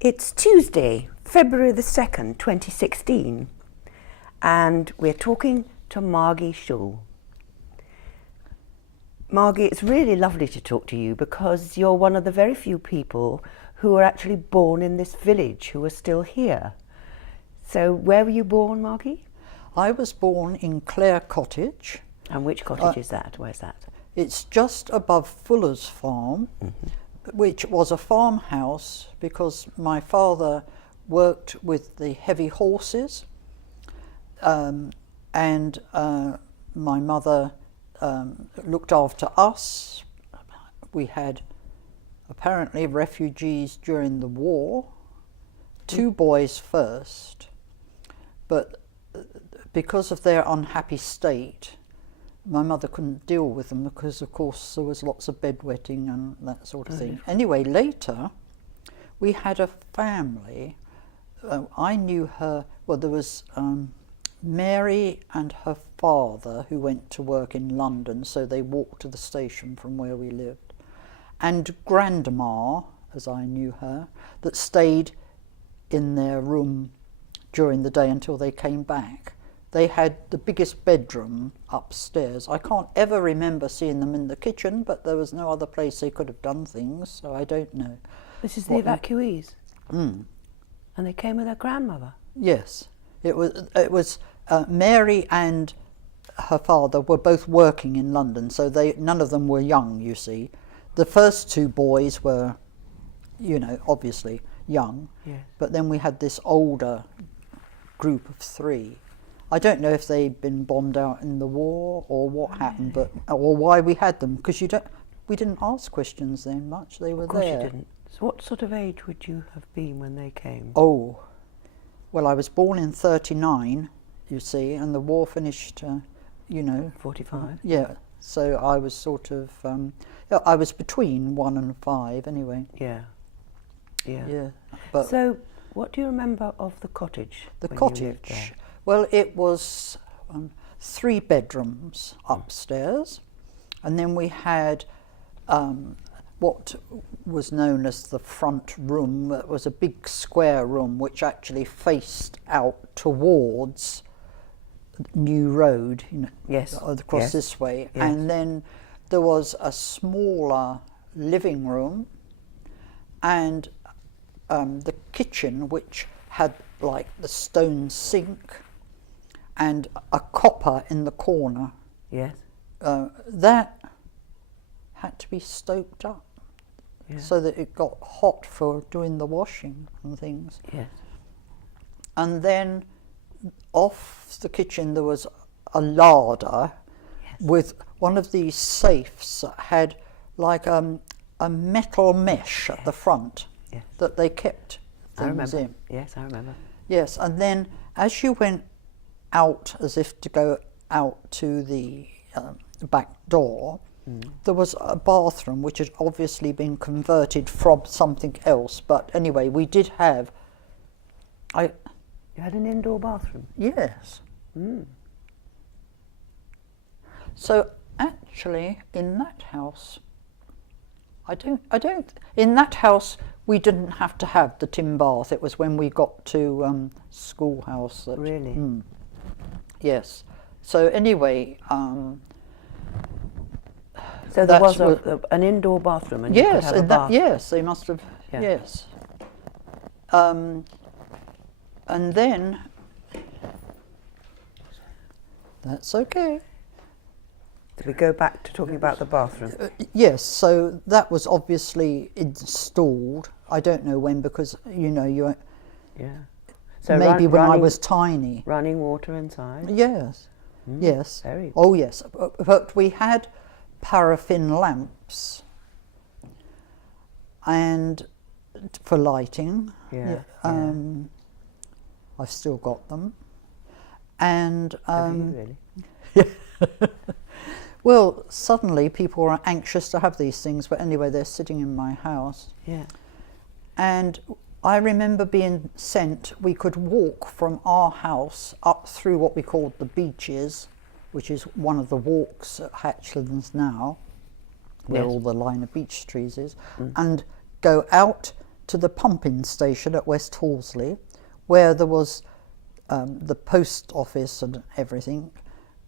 It's Tuesday, February the 2nd, 2016, and we're talking to Margaret Shuell. Margie, it's really lovely to talk to you because you're one of the very few people who were actually born in this village who are still here. So where were you born, Margie? I was born in Clare Cottage. And which cottage is that? Where's that? It's just above Fuller's Farm, which was a farmhouse because my father worked with the heavy horses, and my mother looked after us. We had apparently refugees during the war, 2 boys first, but because of their unhappy state, my mother couldn't deal with them because, of course, there was lots of bedwetting and that sort of thing. Anyway, later, we had a family. I knew her, well, there was Mary and her father who went to work in London, so they walked to the station from where we lived. And Grandma, as I knew her, that stayed in their room during the day until they came back. They had the biggest bedroom upstairs. I can't ever remember seeing them in the kitchen, but there was no other place they could have done things, so I don't know. This is the evacuees? And they came with their grandmother? Yes. It was Mary and her father were both working in London, so none of them were young, you see. The first 2 boys were, you know, obviously young, yes. But then we had this older group of 3. I don't know if they'd been bombed out in the war or what happened, or why we had them, because we didn't ask questions then much. They were there. Of course you didn't. So what sort of age would you have been when they came? Oh, well, I was born in 39, you see, and the war finished, you know. 45? Yeah, so I was sort of, I was between 1 and 5 anyway. Yeah. But so what do you remember of the cottage? The when you lived there? cottage, well, it was 3 bedrooms upstairs, and then we had what was known as the front room. It was a big square room which actually faced out towards New Road, you know, yes, across yes. this way. Yes. And then there was a smaller living room and the kitchen, which had like the stone sink and a copper in the corner. Yes. That had to be stoked up, Yeah. so that it got hot for doing the washing and things. Yes. And then off the kitchen there was a larder, Yes. with one of these safes that had like a metal mesh at the front. Yes. That they kept I things remember. in. Yes, I remember. Yes, and then as you went out, as if to go out to the back door, there was a bathroom which had obviously been converted from something else. But anyway, we did have. You had an indoor bathroom? Yes. So actually, in that house, in that house, we didn't have to have the tin bath. It was when we got to schoolhouse that. Really? Yes. So anyway. So there was an indoor bathroom, and you could Yes, have a bath. yes, they must have. Yeah. Yes. And then. That's okay. Did we go back to talking about the bathroom? Yes, so that was obviously installed. I don't know when, because you know Yeah. So maybe when I running- was tiny. Running water inside? Yes, yes. Very. Oh yes, but we had paraffin lamps, and for lighting. Yeah. I've still got them, and Have you really? well, suddenly people were anxious to have these things, but anyway, they're sitting in my house. Yeah. And I remember being sent, we could walk from our house up through what we called the beeches, which is one of the walks at Hatchlands now, where Yes. all the line of beech trees is, and go out to the pumping station at West Horsley, where there was the post office and everything,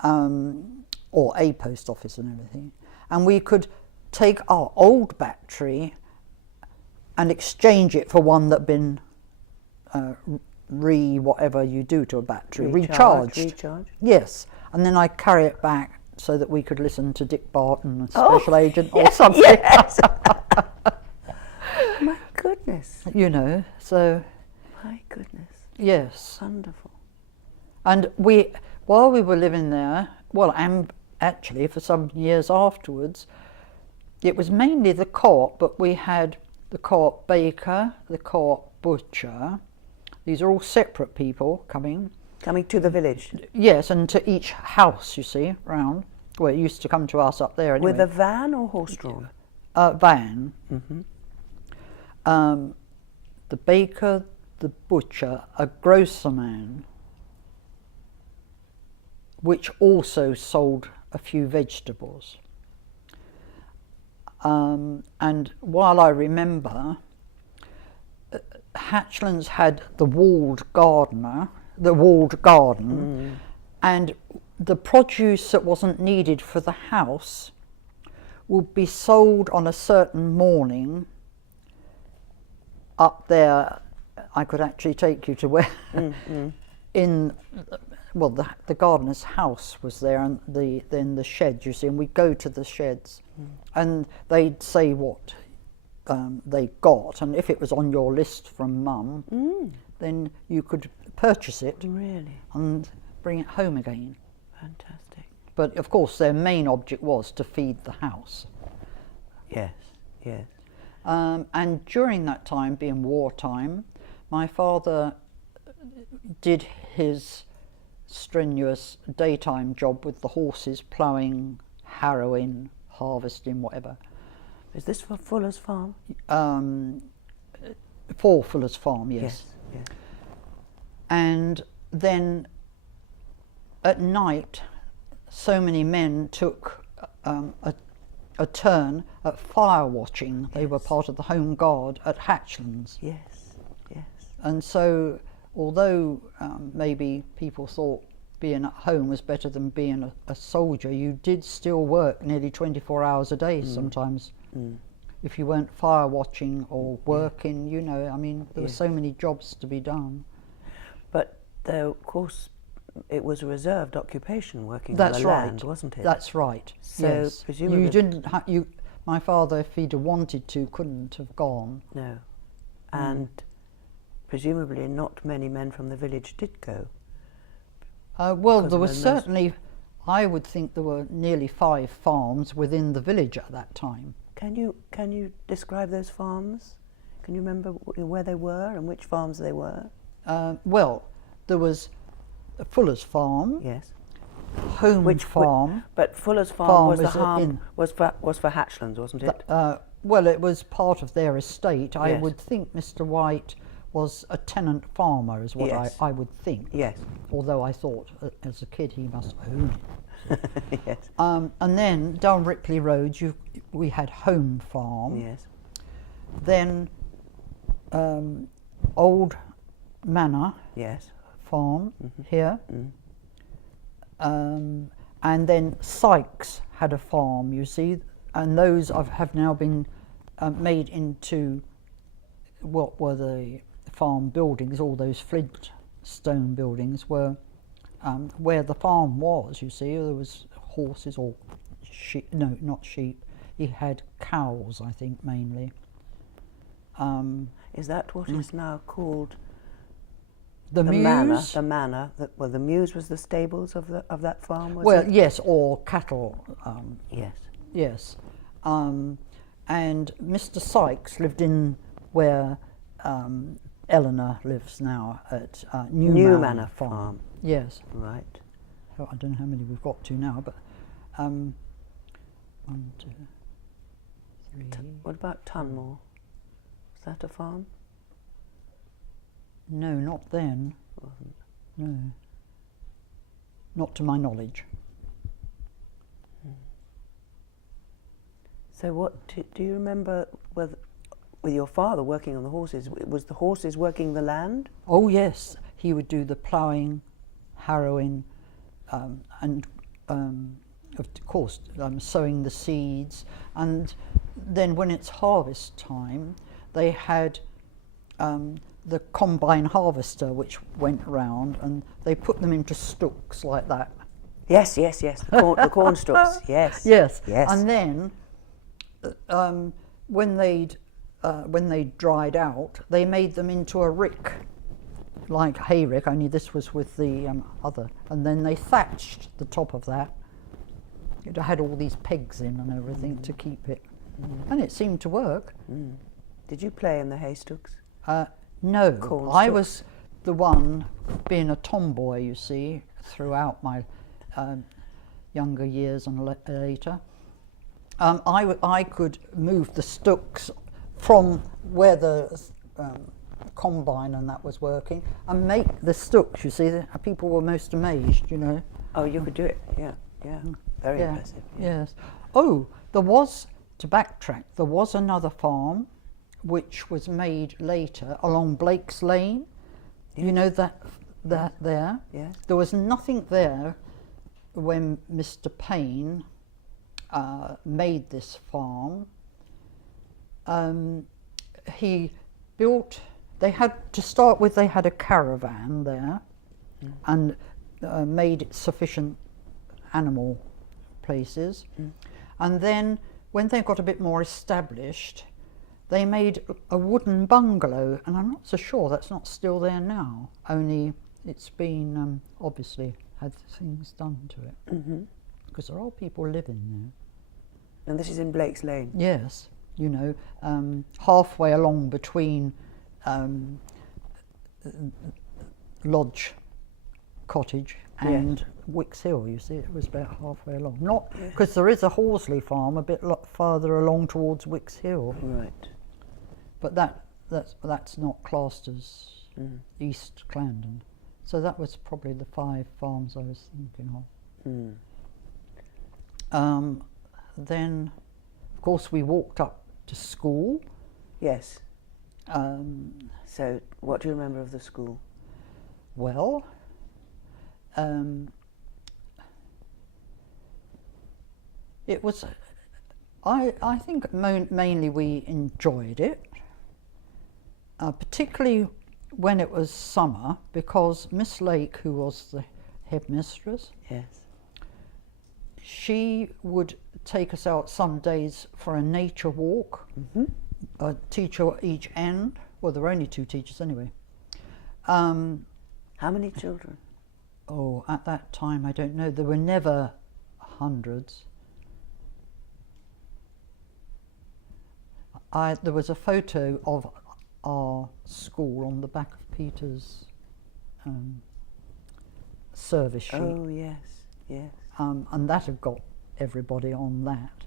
or a post office and everything, and we could take our old battery and exchange it for one that'd been whatever you do to a battery, recharged. Yes, and then I'd carry it back so that we could listen to Dick Barton, a special agent, or something. Yes. My goodness. You know, so. My goodness. Yes. Wonderful. And while we were living there, well, and actually for some years afterwards, it was mainly the co-op, but we had the co-op baker, the co-op butcher. These are all separate people coming to the village. Yes, and to each house, you see, round. Well, it used to come to us up there anyway. With a van or horse-drawn? Van. Mm-hmm. The baker, the butcher, a grocer man, which also sold a few vegetables. And while I remember, Hatchlands had the walled garden, and the produce that wasn't needed for the house would be sold on a certain morning up there. I could actually take you to where the gardener's house was there, and then the shed, you see, and we'd go to the sheds and they'd say what they got, and if it was on your list from Mum, then you could purchase it and bring it home again. Fantastic. But of course their main object was to feed the house. Yes, yes. And during that time, being wartime, my father did his strenuous daytime job with the horses, ploughing, harrowing, harvesting, whatever. Is this for Fuller's Farm? For Fuller's Farm, yes. Yes, yes. And then at night, so many men took a turn at fire watching. They were part of the Home Guard at Hatchlands. Yes, yes. And so, although maybe people thought being at home was better than being a soldier, you did still work nearly 24 hours a day sometimes. If you weren't fire watching or working, you know, I mean, there were so many jobs to be done. But though, of course, it was a reserved occupation, working on the land, wasn't it? That's right. So yes. presumably You didn't. My father, if he'd have wanted to, couldn't have gone. No, and presumably not many men from the village did go. Well, there was certainly. I would think there were nearly 5 farms within the village at that time. Can you describe those farms? Can you remember where they were and which farms they were? Well, there was Fuller's Farm. Yes. Home Farm. But Fuller's Farm was for Hatchlands, wasn't it? Well, it was part of their estate. Yes. I would think Mr. White was a tenant farmer, is what I would think. Yes. Although I thought, as a kid, he must own it. Yes. And then down Ripley Road, we had Home Farm. Yes. Then Old Manor. Yes. Farm here. And then Sykes had a farm, you see, and those have now been made into what were the farm buildings. All those flintstone buildings were where the farm was, you see. There was horses or sheep, no, not sheep. He had cows, I think, mainly. Is that what is now called the Mews? The manor. The Mews was the stables of that farm, was well, it? yes, or cattle. Yes. Yes. And Mr. Sykes lived in where Eleanor lives now at New Manor Farm. Yes. Right. Oh, I don't know how many we've got to now, but 1, 2, 3. What about Tunmore? Was that a farm? No, not then. Wasn't. No. Not to my knowledge. So what do you remember with your father working on the horses, was the horses working the land? Oh yes, he would do the ploughing, harrowing, and of course sowing the seeds. And then when it's harvest time, they had the combine harvester which went round, and they put them into stooks like that. Yes, yes, yes. The corn stalks. Yes. Yes. Yes. And then when they dried out, they made them into a rick, like hay rick. Only this was with the other, and then they thatched the top of that. It had all these pegs in and everything to keep it, and it seemed to work. Did you play in the hay stooks? No, Corn I stalks. was the one, being a tomboy, you see, throughout my younger years and later. I could move the stooks from where the combine and that was working and make the stooks, you see. People were most amazed, you know. Oh, you could do it. Yeah, yeah. Very Yeah. impressive. Yeah. Yes. Oh, there was, to backtrack, there was another farm which was made later along Blake's Lane. You know that there? Yes. There was nothing there when Mr. Payne made this farm. He built, they had, to start with, they had a caravan there and made sufficient animal places. And then when they got a bit more established, they made a wooden bungalow, and I'm not so sure that's not still there now, only it's been obviously had things done to it, because there are people living And this is in Blake's Lane. there. Yes, you know, halfway along between Lodge Cottage and Wicks Hill, you see, it was about halfway along. Not because there is a Horsley farm a bit farther along towards Wicks Hill, Right. but that's not classed as East Clarendon. So that was probably the 5 farms I was thinking of. Then, of course, we walked up to school. Yes. So, what do you remember of the school? Well, it was, I think mainly we enjoyed it, particularly when it was summer, because Miss Lake, who was the headmistress, Yes. she would take us out some days for a nature walk, a teacher at each end. Well, there were only 2 teachers anyway. How many children? Oh, at that time, I don't know. There were never hundreds. There was a photo of our school on the back of Peter's service sheet. Oh, yes, yes. And that had got everybody on that.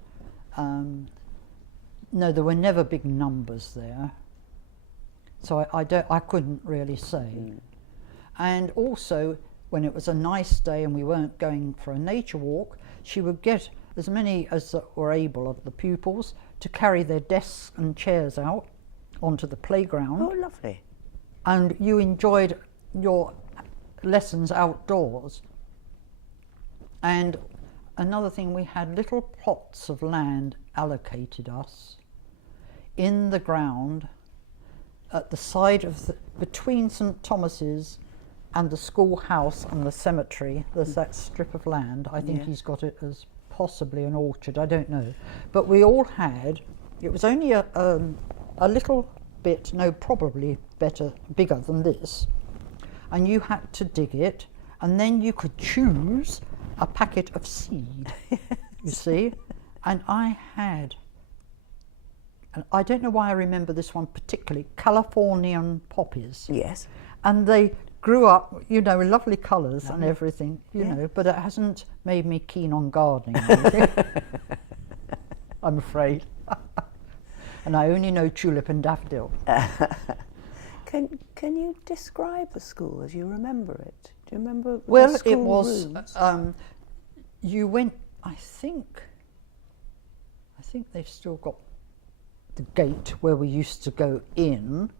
No, there were never big numbers there, so I couldn't really say. And also, when it was a nice day and we weren't going for a nature walk, she would get as many as were able of the pupils to carry their desks and chairs out onto the playground. Oh, lovely. And you enjoyed your lessons outdoors. And another thing, we had little plots of land allocated us in the ground at the side of between St Thomas's and the schoolhouse and the cemetery. There's that strip of land. I think he's got it as possibly an orchard, I don't know. But we all had, it was only a little bit, no, probably bigger than this, and you had to dig it, and then you could choose a packet of seed, you see. And I had, and I don't know why I remember this one particularly, Californian poppies. Yes. And they grew up, you know, in lovely colours and everything, you know, but it hasn't made me keen on gardening, I'm afraid. And I only know tulip and daffodil. Can you describe the school as you remember it? Do you remember? Well, the school it was, rooms? you went, I think they've still got the gate where we used to go in,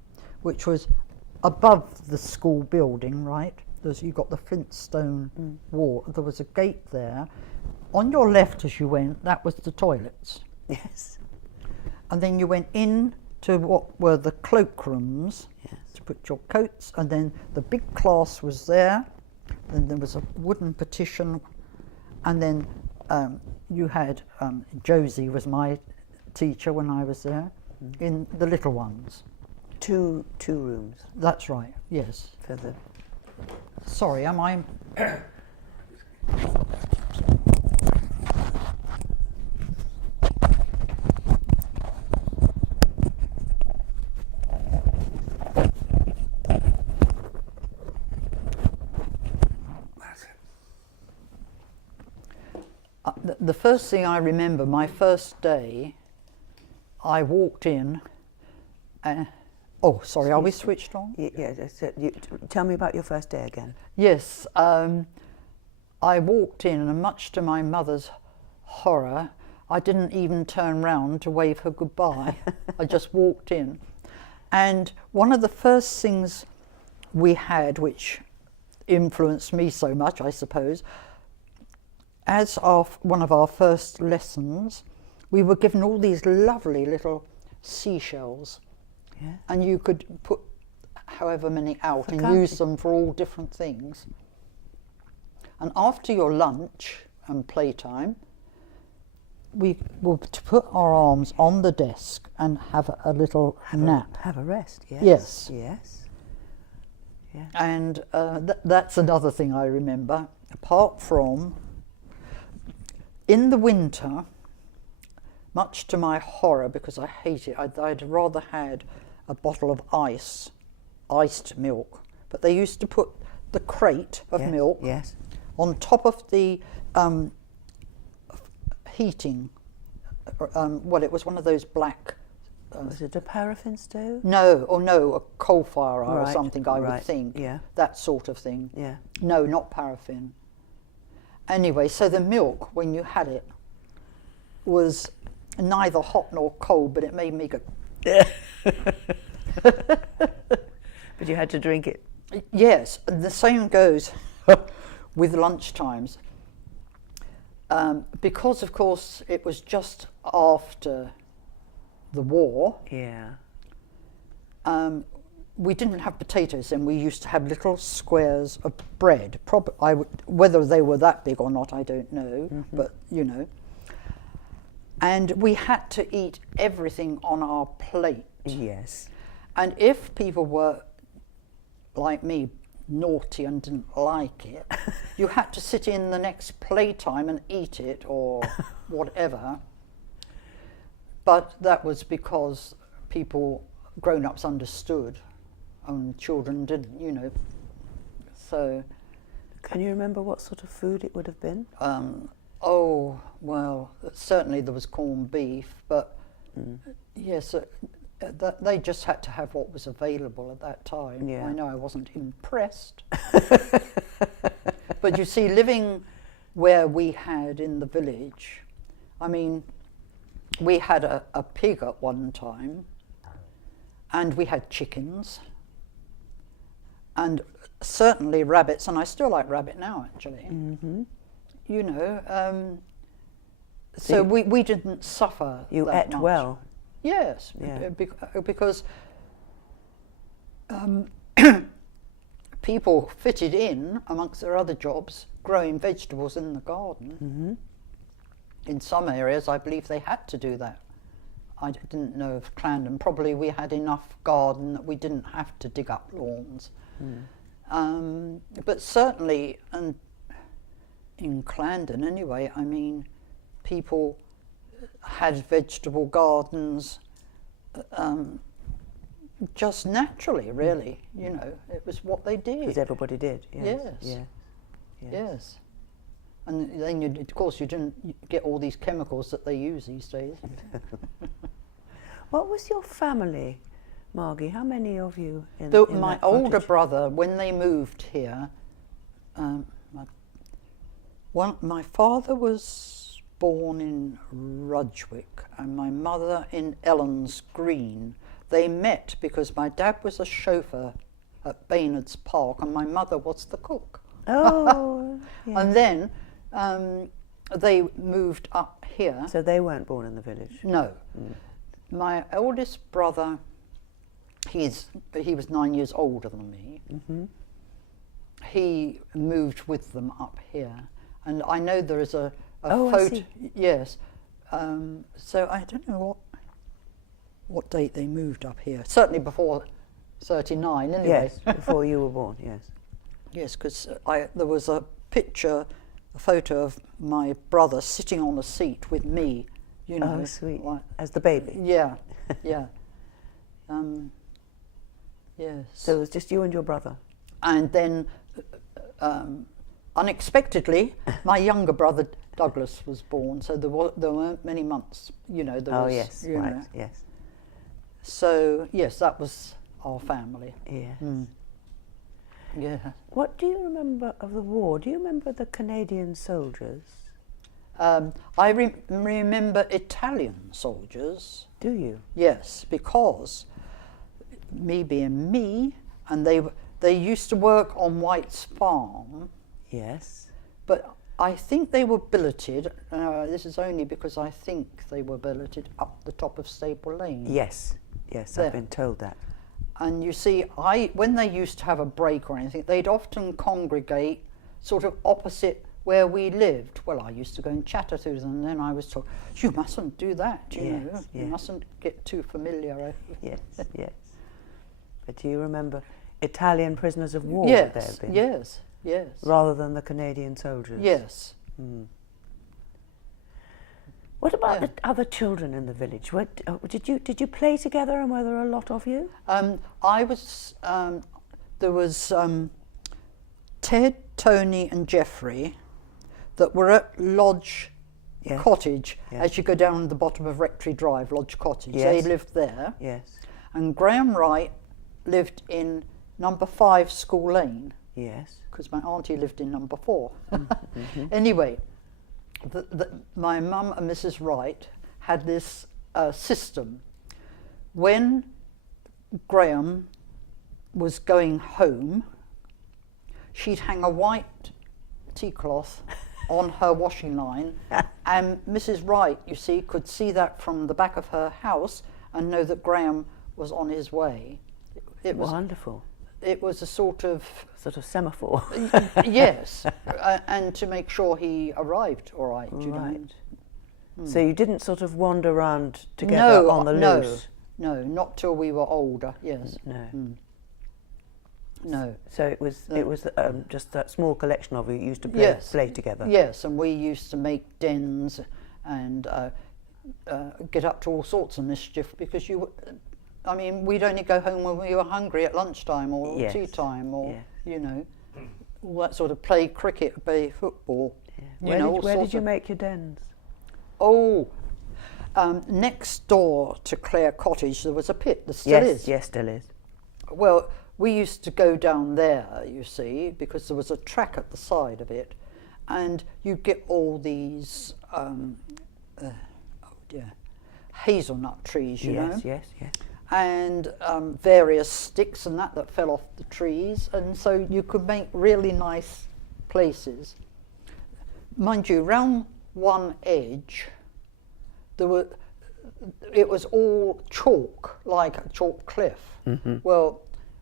which was above the school building, right? You got the flintstone wall. There was a gate there. On your left as you went, that was the toilets. Yes. And then you went in to what were the cloakrooms, Yes. to put your coats, and then the big class was there. Then there was a wooden partition, and then you had Josie was my teacher when I was there, in the little ones. Two rooms That's right, yes. for the. Sorry, am I? The first thing I remember, my first day, I walked in. Oh, sorry, are we switched on? Yeah. Tell me about your first day again. Yes, I walked in, and much to my mother's horror, I didn't even turn round to wave her goodbye. I just walked in. And one of the first things we had, which influenced me so much, I suppose, as one of our first lessons, we were given all these lovely little seashells. Yeah. And you could put however many out and use them for all different things. And after your lunch and playtime, we were to put our arms on the desk and have a little nap. Have a rest, yes. Yes. Yes. Yeah. And that's another thing I remember, apart from in the winter, much to my horror, because I hate it, I'd rather had a bottle of iced milk. But they used to put the crate of milk on top of the heating. Well, it was one of those black. Was it a paraffin stove? No, a coal fire or Right, something, I would right, think. yeah. That sort of thing. Yeah. No, not paraffin. Anyway, so the milk, when you had it, was neither hot nor cold, but it made me go. But you had to drink it. Yes, the same goes with lunchtimes. Because, of course, it was just after the war. Yeah. We didn't have potatoes, and we used to have little squares of bread. Whether they were that big or not, I don't know, but you know. And we had to eat everything on our plate. Yes. And if people were, like me, naughty and didn't like it, you had to sit in the next playtime and eat it or whatever. But that was because grown-ups understood and children didn't, you know. So. Can you remember what sort of food it would have been? Oh, well, certainly there was corned beef, but yes, they just had to have what was available at that time. Yeah. I know I wasn't impressed. But you see, living where we had in the village, I mean, we had a pig at one time, and we had chickens, and certainly rabbits, and I still like rabbit now, actually. Mm-hmm. You know, so we didn't suffer. You that ate much. well. Yes, Yeah. Because people fitted in amongst their other jobs, growing vegetables in the garden. Mm-hmm. In some areas, I believe they had to do that. I didn't know of Clarendon. Probably we had enough garden that we didn't have to dig up lawns. But certainly, and in Clarendon anyway, I mean, people had vegetable gardens just naturally, really. You know, it was what they did. Because everybody did. Yes. Yes. Yeah. Yes. And then, of course, you didn't get all these chemicals that they use these days. What was your family, Margie? How many of you in My that older cottage? brother, when they moved here, my father was born in Rudgwick and my mother in Ellen's Green. They met because my dad was a chauffeur at Baynard's Park and my mother was the cook. Oh, yes. And then they moved up here. So they weren't born in the village? No. My eldest brother, he was 9 years older than me. Mm-hmm. He moved with them up here. And I know there is a Oh, I photo. see. Yes. So I don't know what date they moved up here. Certainly before 39 anyway. Yes, before you were born, yes. Yes, because there was a photo of my brother sitting on a seat with me, you know. Oh, sweet. Like, As the baby? yeah, yeah. Yes. So it was just you and your brother? And then, unexpectedly, my younger brother Douglas was born, so there weren't many months, you know. Yes, you right, know. yes. So, yes, that was our family. Yes. Yeah. What do you remember of the war? Do you remember the Canadian soldiers? I remember Italian soldiers. Do you? Yes, because me being me, and they used to work on White's farm, Yes. but I think they were billeted. This is only because I think they were billeted up the top of Staple Lane. Yes, yes, There. I've been told that. And you see, when they used to have a break or anything, they'd often congregate sort of opposite where we lived. Well, I used to go and chatter to them, and then I was told, you mustn't do that, you know. Yes, You yes. mustn't get too familiar. Yes, yes. But do you remember Italian prisoners of war Yes, there have been? yes, yes. Rather than the Canadian soldiers? Yes. What about Yeah. the other children in the village? Did you play together, and were there a lot of you? There was Ted, Tony and Geoffrey that were at Lodge Yes. Cottage, Yes. as you go down the bottom of Rectory Drive, Lodge Cottage. They Yes. lived there. Yes, And Graham Wright lived in number 5 School Lane, yes. because my auntie lived in number 4. Anyway, my mum and Mrs. Wright had this system. When Graham was going home, she'd hang a white tea cloth on her washing line, and Mrs. Wright, you see, could see that from the back of her house and know that Graham was on his way. It was Wonderful. It was a sort of Semaphore. yes, and to make sure he arrived all right. Do you know? Right. So you didn't sort of wander around together on the loose? No, not till we were older. Yes. No. No. So it was just that small collection of you used to Yes. play together. Yes, and we used to make dens and get up to all sorts of mischief because we'd only go home when we were hungry at lunchtime or Yes. tea time or Yes. you know, all that sort of play cricket, play football. Yeah. all Where sorts did you of- make your dens? Oh, next door to Clare Cottage there was a pit. There still Yes, is. yes, still is. Well, we used to go down there, you see, because there was a track at the side of it, and you'd get all these, hazelnut trees, you know, Yes, yes, yes. and various sticks and that fell off the trees, and so you could make really nice places. Mind you, round one edge, it was all chalk, like a chalk cliff. Mm-hmm. Well,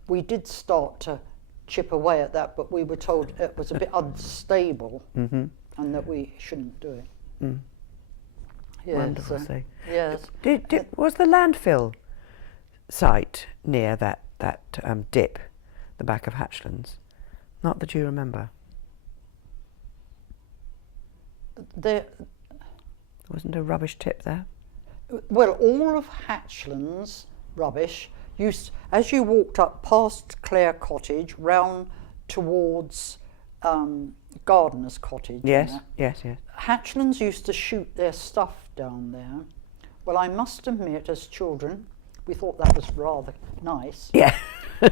we did start to chip away at that, but we were told it was a bit unstable Mm-hmm. and that we shouldn't do it. Mm. Yes, Wonderful. So, yes. was the landfill site near that dip, the back of Hatchlands? Not that you remember. There, Wasn't a rubbish tip there? well, all of Hatchlands rubbish as you walked up past Clare Cottage, round towards Gardener's Cottage. Yes, and that, yes, yes. Hatchlands used to shoot their stuff down there. Well, I must admit, as children, we thought that was rather nice. Yeah.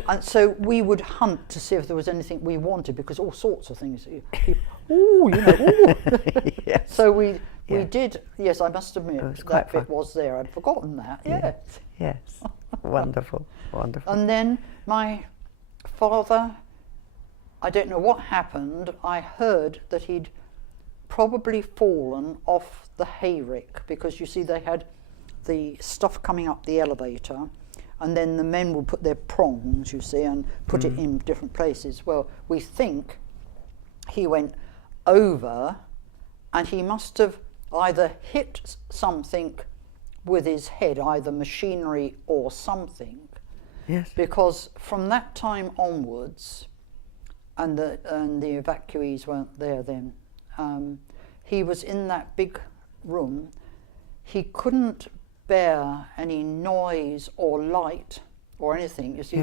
And so we would hunt to see if there was anything we wanted, because all sorts of things. People, ooh, you know, ooh. Yes. So we We did, yes, I must admit, was that quite bit fun. was there. I'd forgotten that, yes. Yes. Wonderful, wonderful. And then my father, I don't know what happened, I heard that he'd probably fallen off the hayrick, because you see they had the stuff coming up the elevator, and then the men would put their prongs, you see, and put it in different places. Well, we think he went over, and he must have either hit something with his head, either machinery or something, Yes. because from that time onwards, and the evacuees weren't there then, he was in that big room. He couldn't bear any noise or light or anything. You see,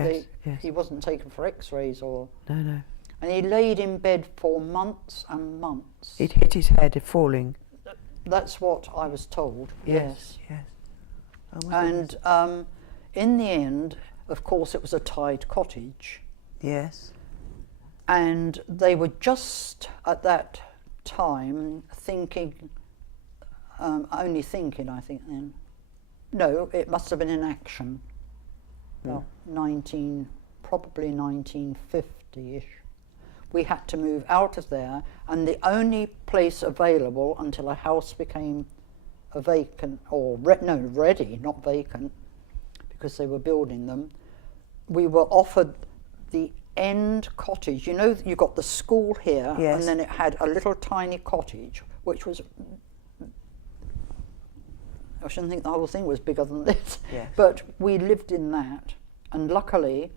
Yes. he wasn't taken for x-rays or... No. And he laid in bed for months and months. It hit his head falling. That's what I was told. Yes. Yes. Oh my goodness. And in the end, of course, it was a tied cottage. Yes. And they were just at that time thinking, only thinking, I think then. No, it must have been in action. Well, probably 1950-ish. We had to move out of there, and the only place available until a house became a vacant, or ready, not vacant, because they were building them, we were offered the end cottage. You know, you got the school here, Yes. and then it had a little tiny cottage, which was, I shouldn't think the whole thing was bigger than this, Yes. but we lived in that, and luckily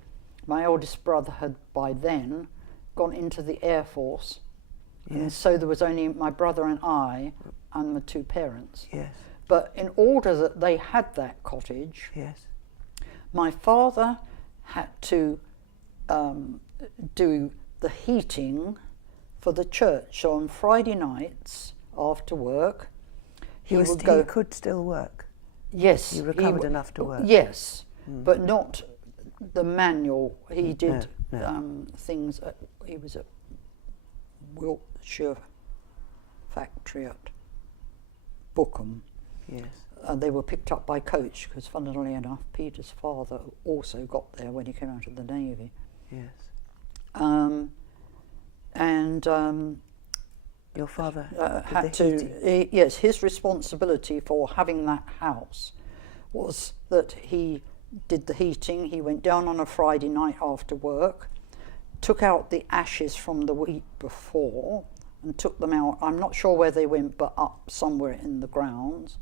my oldest brother had by then gone into the Air Force, and Yes. so there was only my brother and I and the two parents. Yes. But in order that they had that cottage, Yes. my father had to do the heating for the church. So on Friday nights after work, he would go. He could still work. Yes, He recovered enough to work. Yes, but not the manual. He did no. things. He was at Wiltshire factory at Bookham. Yes. They were picked up by coach because, funnily enough, Peter's father also got there when he came out of the Navy. Yes. Your father Had did the heating. yes, his responsibility for having that house was that he did the heating. He went down on a Friday night after work, took out the ashes from the week before and took them out. I'm not sure where they went, but up somewhere in the grounds.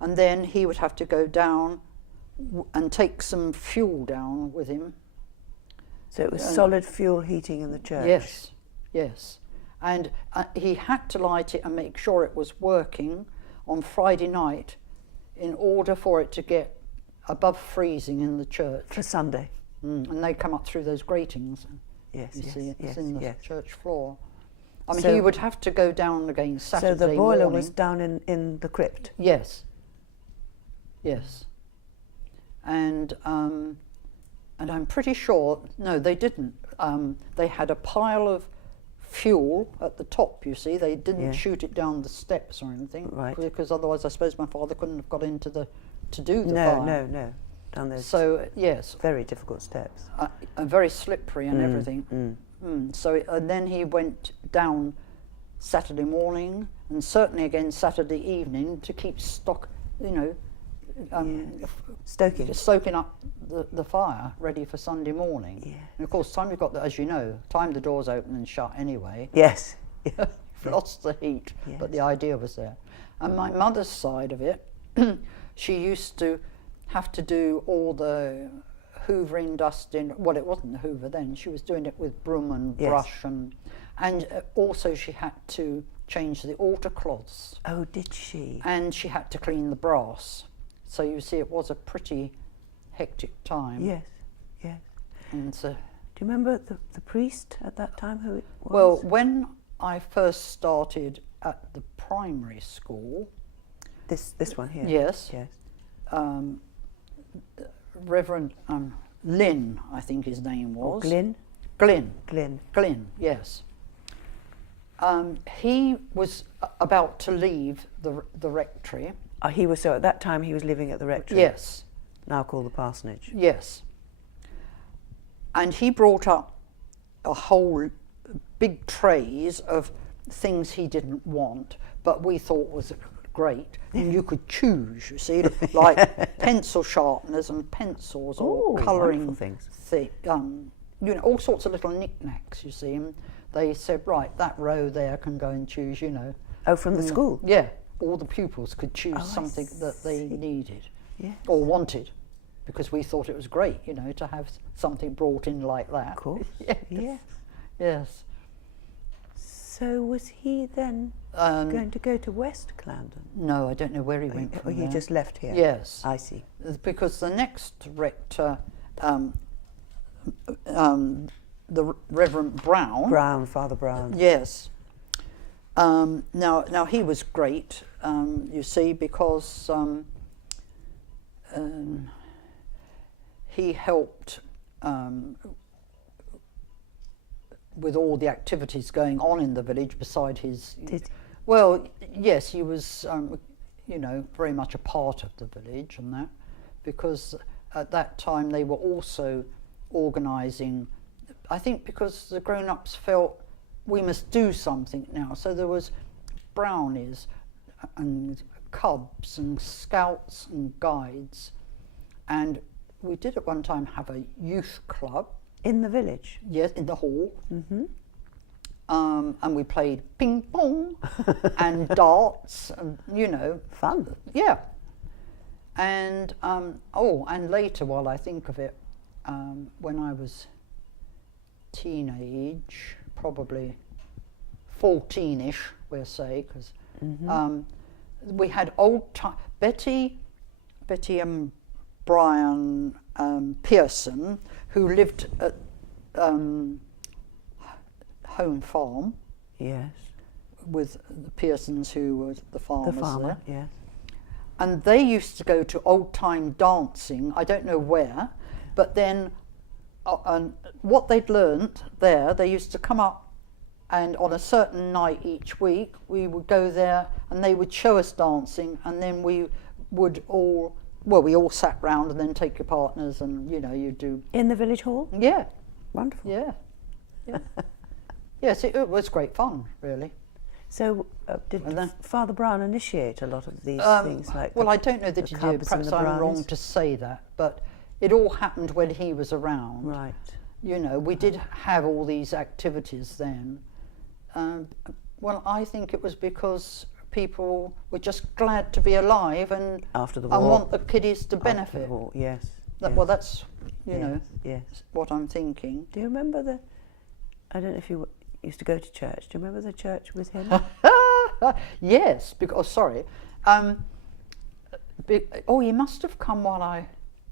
And then he would have to go down and take some fuel down with him. So it was solid fuel heating in the church. Yes, yes. And he had to light it and make sure it was working on Friday night in order for it to get above freezing in the church. For Sunday. And they come up through those gratings. Yes, You yes, see, it's yes, in the yes. church floor. I mean, So- he would have to go down again Saturday So the boiler morning. was down in the crypt. Yes. Yes. And I'm pretty sure, no, they didn't. They had a pile of fuel at the top, you see. They didn't Yeah. shoot it down the steps or anything. Right. Because otherwise I suppose my father couldn't have got into to do the No, fire. no. Down those So, yes, very difficult steps. and very slippery and everything. So and then he went down Saturday morning and certainly again Saturday evening to keep stock, Stoking. just soaking up the fire ready for Sunday morning. Yeah. And of course, time we've got, as you know, time the doors open and shut anyway. Yes. We've lost the heat, Yes. but the idea was there. And my mother's side of it, she used to have to do all the hoovering, dusting. Well, it wasn't the hoover then. She was doing it with broom and Yes. brush, and also she had to change the altar cloths, Oh, did she? and she had to clean the brass. So you see, it was a pretty hectic time. Yes. Yes. And so, Do you remember the priest at that time who it was? well, when I first started at the primary school, this one here. yes, Yes. Reverend Lynn, I think his name Or was. Glyn. Glyn. Glyn. Glyn, yes. He was about to leave the rectory. He was, so at that time he was living at the rectory? Yes. Now called the parsonage? Yes. And he brought up a whole big trays of things he didn't want, but we thought was great. And you could choose, you see, like pencil sharpeners and pencils or colouring things. You know, all sorts of little knickknacks, you see. And they said, right, that row there can go and choose, you know. Oh, from the school? Yeah, all the pupils could choose something that they needed or wanted, because we thought it was great, you know, to have something brought in like that. Of course. Yes. Yes. So was he then going to go to West Clarendon? No, I don't know where he went from he there. just left here? Yes. I see. Because the next rector, the Reverend Brown. Father Brown. Yes. Now he was great, you see, because he helped with all the activities going on in the village beside his... Well, yes, he was, you know, very much a part of the village and that, because at that time they were also organising, I think because the grown-ups felt we must do something now. So there was brownies and cubs and scouts and guides. And we did at one time have a youth club. In the village? Yes, in the hall. Mm-hmm. And we played ping pong and darts and, you know. Fun. Yeah. And, and later, while I think of it, when I was teenage, probably 14-ish, we'll say, because we had old time Betty and Brian Pearson, who lived at Home Farm. Yes. With the Pearsons, who were the farmers The farmer, there. yes. And they used to go to old time dancing, I don't know where, but then what they'd learnt there, they used to come up, and on a certain night each week we would go there and they would show us dancing, and then we would all sat round and then take your partners, and you know, you do... In the village hall? Yeah. Wonderful. Yeah. Yes, it was great fun, really. So did Father Brown initiate a lot of these things? Like well, I don't know that he did. Perhaps I'm wrong to say that, but it all happened when he was around. Right. You know, we did have all these activities then. Well, I think it was because people were just glad to be alive and after the war, and want the kiddies to benefit. After the war, yes. Well, that's you know yes. what I'm thinking. Do you remember I don't know if you used to go to church. Do you remember the church with him? Yes, because sorry. He must have come while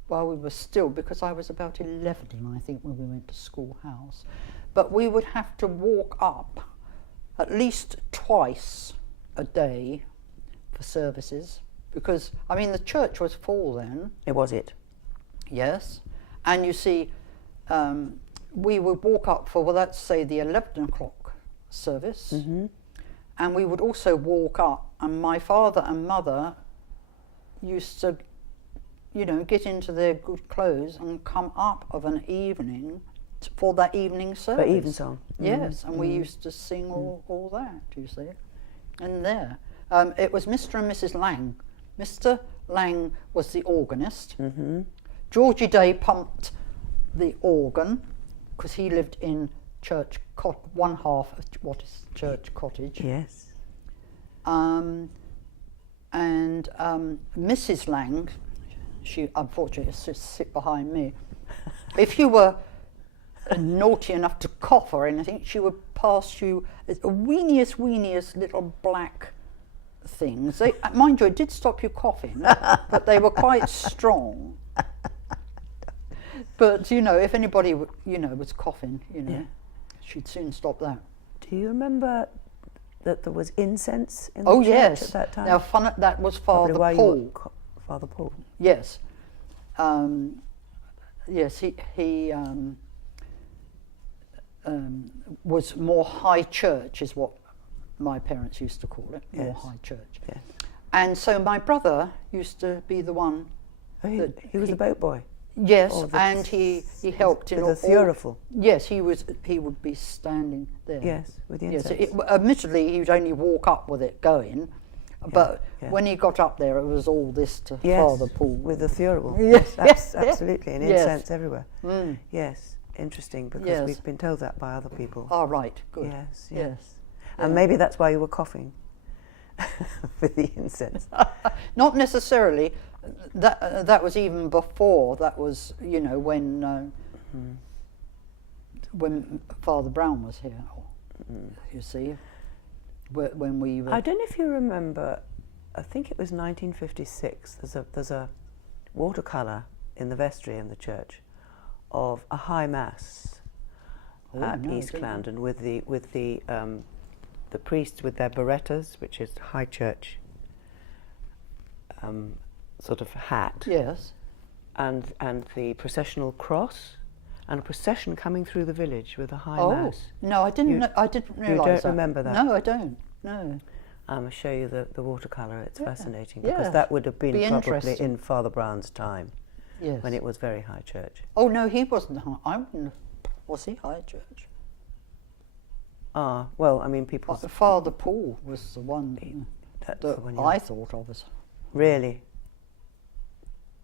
we were still, because I was about 11, I think, when we went to schoolhouse. But we would have to walk up at least twice a day for services, because I mean the church was full then. It was it. Yes, and you see, we would walk up for, well, let's say the 11 o'clock service, and we would also walk up, and my father and mother used to, you know, get into their good clothes and come up of an evening for that evening service. For evensong. Yes, and we used to sing all that, you see. And there, it was Mr. and Mrs. Lang. Mr. Lang was the organist. Georgie Day pumped the organ, because he lived in one half of what is Church Cottage. Yes. And Mrs. Lang, she unfortunately sit behind me. If you were naughty enough to cough or anything, she would pass you weeniest little black things. Mind you, it did stop you coughing, but they were quite strong. But you know, if anybody was coughing, she'd soon stop that. Do you remember that there was incense in the church at that time? Now, that was Father Paul. Father Paul. Yes. Yes, he was more high church, is what my parents used to call it, Moor Yes. High Church. Yes. And so my brother used to be the one. Oh, that he was a boat boy. Yes, Oh, and he helped in with all. a theoriful. Yes, he would be standing there. Yes, with the Yes, incense. admittedly, he would only walk up with it going, but yeah. when he got up there, it was all this to Yes, Father Paul. with the theorifal. Yes, yes, absolutely, and yes. incense everywhere. Mm. Yes, interesting, because Yes. we've been told that by other people. Oh, right, good. Yes, yes. Yes. And Yeah. maybe that's why you were coughing with the incense. Not necessarily. That was even before. That was, when Father Brown was here. You see, when we were. I don't know if you remember. I think it was 1956. There's a watercolor in the vestry in the church of a high mass at no, I East didn't know. Clarendon with the priests with their berettas, which is high church sort of hat, Yes. and the processional cross, and a procession coming through the village with a high Oh mass. no, I didn't. I didn't realise that. remember that? No, I don't. No. I'll show you the watercolor. It's Yeah. fascinating, Yeah. because that would have been Be probably interesting. in Father Brown's time, Yes. when it was very high church. Oh no, he wasn't. I wouldn't. Was he high church? Ah, well, I mean, people Father Paul was the one that's that the one I thought of as. really.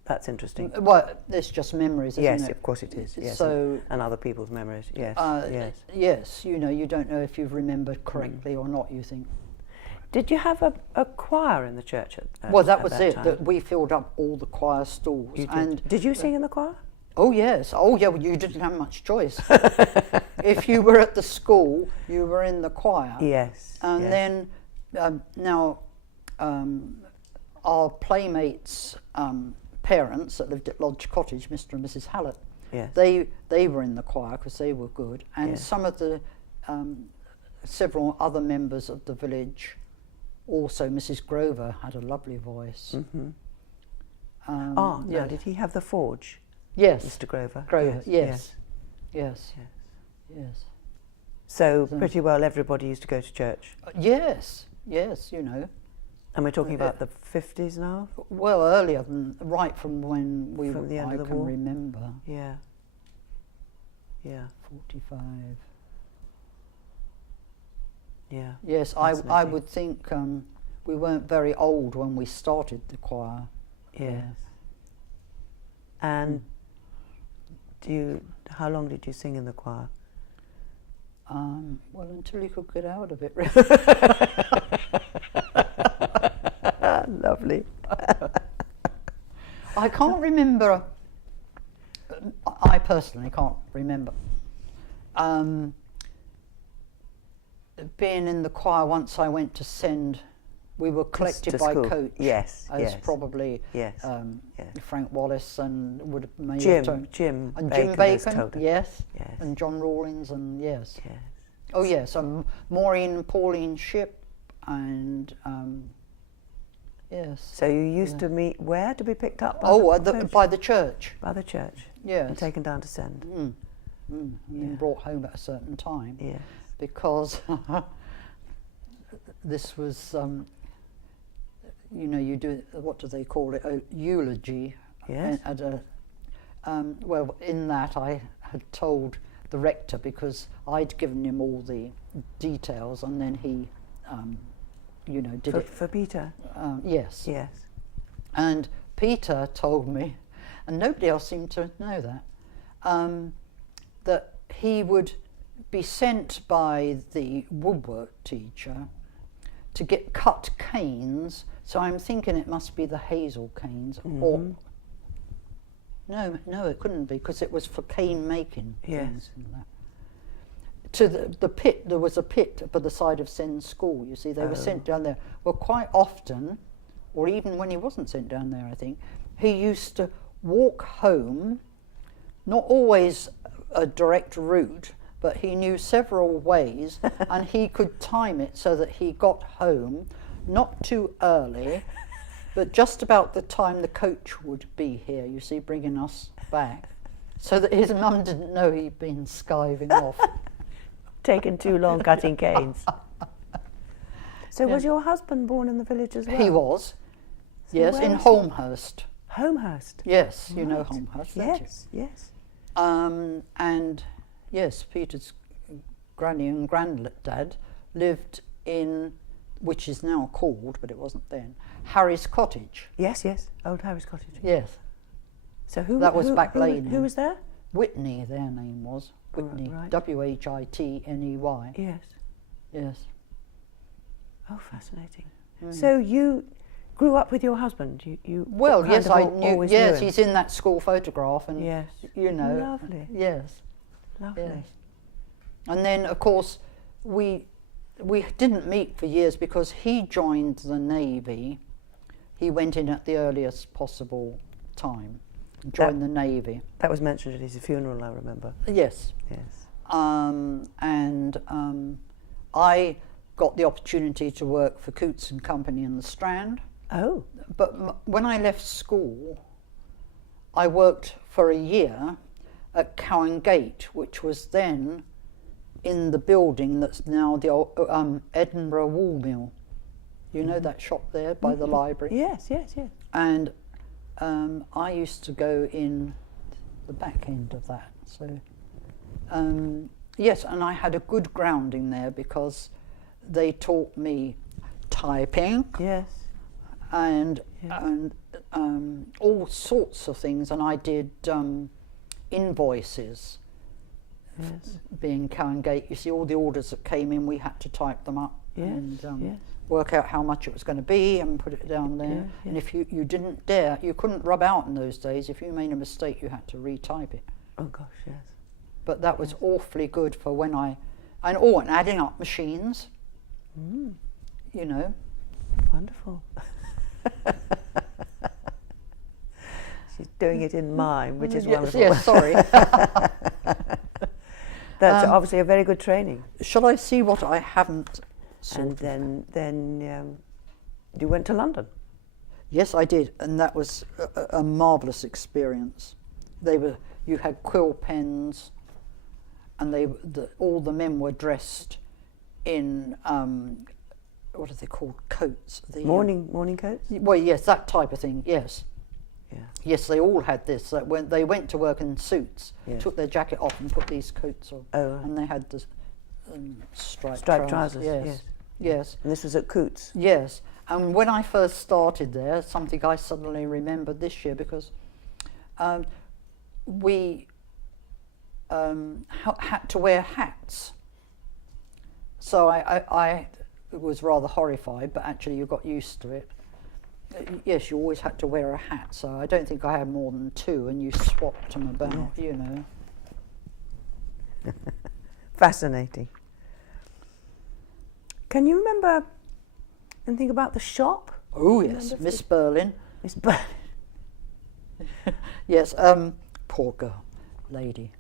That's interesting. Well, it's just memories, isn't Yes, it? of course it is. Yes, So, and other people's memories. Yes, yes. yes, you don't know if you've remembered correctly or not. You think. Did you have a choir in the church at Well, that at was that it. time? That we filled up all the choir stalls. You did. And Did you sing in the choir? oh yes, oh yeah. Well, you didn't have much choice. If you were at the school, you were in the choir. Yes. And yes. then now, our playmates' parents that lived at Lodge Cottage, Mr. and Mrs. Hallett, Yes. they were in the choir because they were good, and Yes. some of the several other members of the village. Also, Mrs. Grover had a lovely voice. Mm-hmm. Yeah. Now, did he have the forge, Yes, Mr. Grover? Grover. Yes. Yes. Yes. Yes. So So- pretty well everybody used to go to church. Yes. Yes. You know. And we're talking about the 50s now? Well, earlier than right from when we From the end I of the can war? remember. Yeah. Yeah. 45. Yeah. Yes, I Fascinating. would think we weren't very old when we started the choir. Yes. And how long did you sing in the choir? Well, until you could get out of it, really. Lovely. I can't remember. I personally can't remember being in the choir once. I went to send. We were collected to by school. coach. Yes, as yes. probably Yes. yes. Frank Wallace and would have maybe Jim told- Jim and Bacon Jim has Bacon. told us. Yes. Yes. And John Rawlins and yes. Yes. Oh yes, Maureen and Pauline Ship and yes. So you used to meet where to be picked up by Oh, the coach? by the church. By the church. Yes. And taken down to send. And then brought home at a certain time. Yes. Because this was, you do, what do they call it, a eulogy. Yes. At a, well, in that I had told the rector, because I'd given him all the details, and then he, did it. For Peter. Yes. Yes. And Peter told me, and nobody else seemed to know that, that he would be sent by the woodwork teacher to get cut canes. So I'm thinking it must be the hazel canes, or no, it couldn't be, because it was for cane making. Yes. Things and that. To the pit, there was a pit by the side of Sen's school. You see, they were sent down there. Well, quite often, or even when he wasn't sent down there, I think he used to walk home. Not always a direct route, but he knew several ways, and he could time it so that he got home not too early, but just about the time the coach would be here, you see, bringing us back, so that his mum didn't know he'd been skiving off. Taken too long cutting canes. So was your husband born in the village as well? He was. So Yes, where in was he? Holmhurst. Holmhurst. Yes, you know Right. Holmhurst, don't you? Yes, yes. And yes, Peter's granny and granddad lived in, which is now called, but it wasn't then, Harry's Cottage. Yes, yes. Old Harry's Cottage. Yes. So who That was back who, lane. Who was there? Whitney, their name was. Whitney. Right. Whitney. Yes. Yes. Oh, fascinating. So you grew up with your husband? You Well, kind yes, of I al- knew. always Yes, knew him? he's in that school photograph, and Yes. you know. Lovely. Yes. Lovely. Yes. And then, of course, we didn't meet for years because he joined the Navy. He went in at the earliest possible time, joined the Navy. That was mentioned at his funeral, I remember. Yes. Yes. I got the opportunity to work for Coutts and Company in the Strand. Oh. But when I left school, I worked for a year at Cowan Gate, which was then in the building that's now the old, Edinburgh Wool Mill. You know that shop there by the library? Yes, yes, yes. And I used to go in the back end of that. So, yes, and I had a good grounding there because they taught me typing. Yes. And all sorts of things, and I did invoices. Yes. Being Cowan Gate, you see all the orders that came in, we had to type them up Yes. and Yes. work out how much it was going to be and put it down there. Yeah, And yeah. if you didn't dare, you couldn't rub out in those days. If you made a mistake, you had to retype it. Oh gosh, yes. But that was awfully good for when and adding up machines. You know. Wonderful. She's doing it in mime, which is wonderful. Yes, sorry. That's obviously a very good training. Shall I see what I haven't sort And of? then you went to London. Yes, I did, and that was a marvellous experience. You had quill pens, and all the men were dressed in what are they called? Coats. Morning coats? Well, yes, that type of thing. Yes, Yeah. yes, they all had this. That when they went to work in suits, Yes. took their jacket off and put these coats on, Oh. and they had the striped Trousers, Yes, yes. yes. And this was at Coutts. Yes, and when I first started there, something I suddenly remembered this year because we had to wear hats. So I was rather horrified, but actually you got used to it. Yes, you always had to wear a hat, so I don't think I had more than two, and you swapped them about, you know. Fascinating. Can you remember anything about the shop? Oh yes, Remember Miss Berlin. Miss Bur- Yes, poor girl, lady.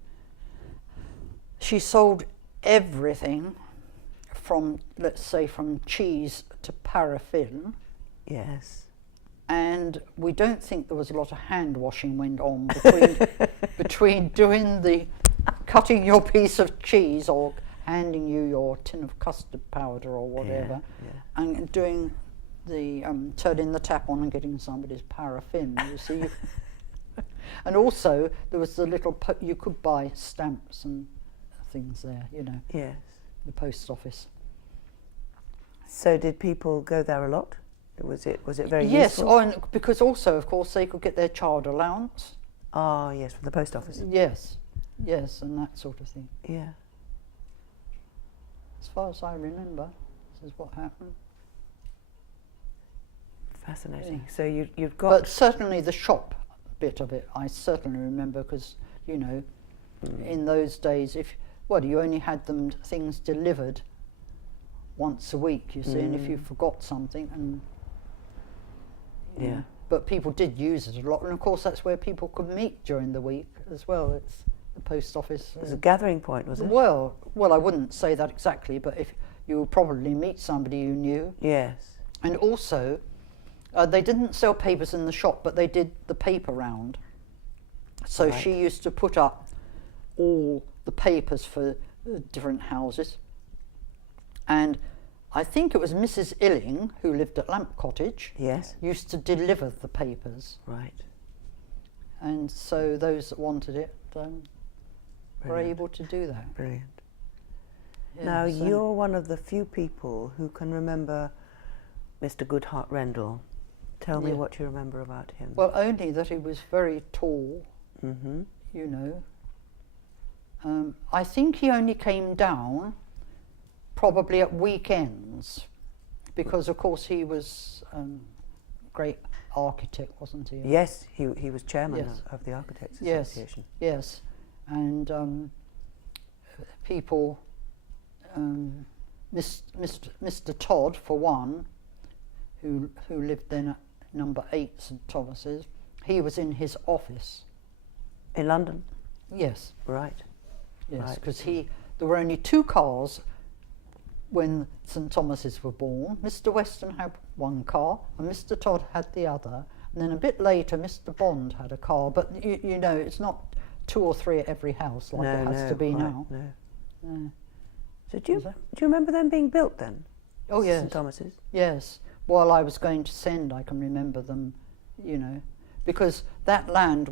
She sold everything from, let's say, from cheese to paraffin, Yes. and we don't think there was a lot of hand washing went on between doing cutting your piece of cheese or handing you your tin of custard powder or whatever, and doing the turning the tap on and getting somebody's paraffin. You see, and also there was the little you could buy stamps and things there. You know, Yes. the post office. So did people go there a lot? Was it very Yes, useful? and because also, of course, they could get their child allowance. Ah, yes, from the post office. Yes, yes, and that sort of thing. Yeah. As far as I remember, this is what happened. Fascinating. Yeah. So you've got. But certainly the shop bit of it, I certainly remember because, you know, in those days, you only had things delivered once a week, you see, and if you forgot something, and you know, but people did use it a lot, and of course that's where people could meet during the week as well. It's the post office. It was a gathering point, was it? Well, I wouldn't say that exactly, but if you would probably meet somebody you knew. Yes. And also, they didn't sell papers in the shop, but they did the paper round. So Right. she used to put up all the papers for different houses. And I think it was Mrs. Illing, who lived at Lamp Cottage, Yes. used to deliver the papers. Right. And so those that wanted it were Brilliant. able to do that. Brilliant. Yeah, Now, so- you're one of the few people who can remember Mr. Goodhart Rendell. Tell me Yeah. what you remember about him. Well, only that he was very tall, Mm-hmm. you know. I think he only came down probably at weekends, because of course he was great architect, wasn't he? Yes, he was chairman Yes. of the Architects Yes. Association. Yes, and people, Mr. Todd, for one, who lived then at number 8 St Thomas's, he was in his office. In London? Yes, Right. yes, Right. because there were only 2 cars when St Thomas's were born. Mr Weston had 1 car and Mr Todd had the other, and then a bit later Mr Bond had a car, but you know, it's not 2 or 3 at every house like it has to be quite, now. No. No. So do Is you it? remember them being built then? Oh yes, St Thomas's? yes. While I was going to send, I can remember them, you know, because that land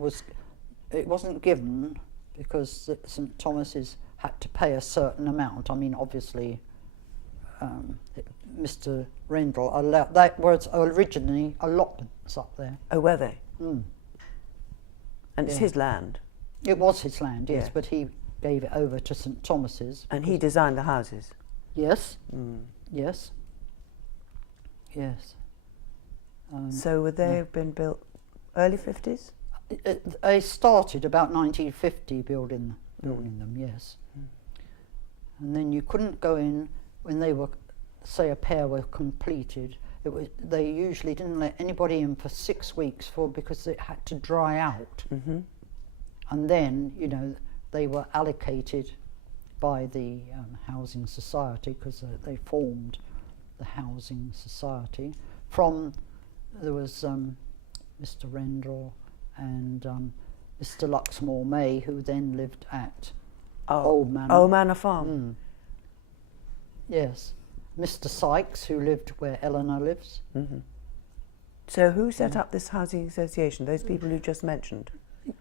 it wasn't given because St Thomas's had to pay a certain amount. I mean, obviously, Mr Rendell allowed, that was originally allotments up there. Oh, were they? Mm. And it's Yeah. his land. It was his land, yes, Yeah. but he gave it over to St Thomas's. And he designed the houses. Yes, Mm. yes, yes. So would they have been built early 50s? They started about 1950 building them, yes. And then you couldn't go in when they were, say, a pair were completed. They usually didn't let anybody in for 6 weeks because it had to dry out. Mm-hmm. And then, you know, they were allocated by the Housing Society, because they formed the Housing Society. There was Mr Rendell and Mr Luxmore May, who then lived at Old Manor. Old Manor Farm. Mm. Yes. Mr Sykes, who lived where Eleanor lives. Mm-hmm. So who set up this housing association? Those people you just mentioned?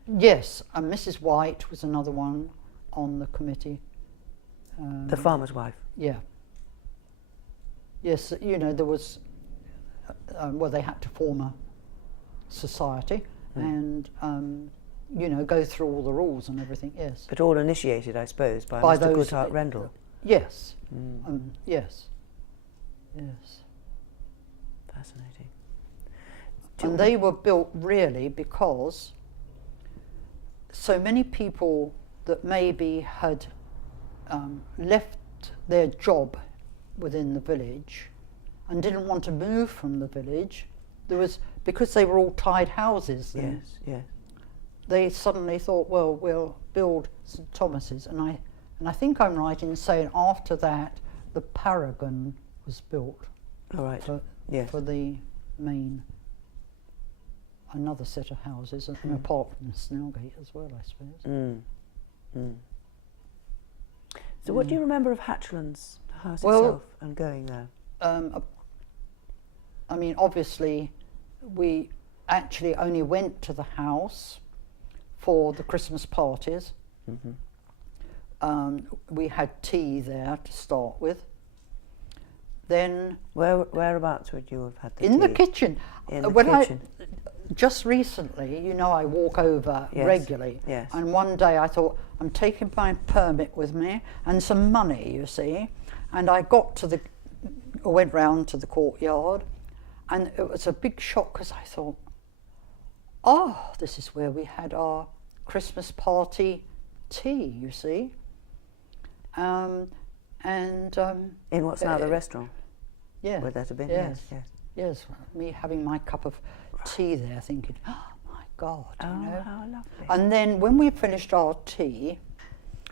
Yes, and Mrs White was another one on the committee. The farmer's wife? Yeah. Yes, you know, there was, well, they had to form a society and, you know, go through all the rules and everything, yes. But all initiated, I suppose, by Mr. those- Goodhart Rendell. Yes, Mm. yes, yes. Fascinating. And they were built really because so many people that maybe had left their job within the village and didn't want to move from the village, because they were all tied houses then, Yes, yes. they suddenly thought, well, we'll build St Thomas's, and I think I'm right in saying after that the Paragon was built All right. Yes. for the main, another set of houses, and apart from Snellgate as well, I suppose. Mm. Mm. So what do you remember of Hatchlands, the house Well, itself, and going there? I mean, obviously, we actually only went to the house for the Christmas parties. Mm-hmm. We had tea there to start with. Then Whereabouts would you have had the in tea? the kitchen. In the When kitchen. Just recently, you know, I walk over Yes, regularly, yes. and one day I thought, I'm taking my permit with me and some money, you see, and I went round to the courtyard, and it was a big shock because I thought, oh, this is where we had our Christmas party tea, you see. In what's now the restaurant? Yeah. Would that have been? Yes. Yes. Yes, me having my cup of tea there, thinking, oh my God, Oh, you know. how lovely. And then when we finished our tea,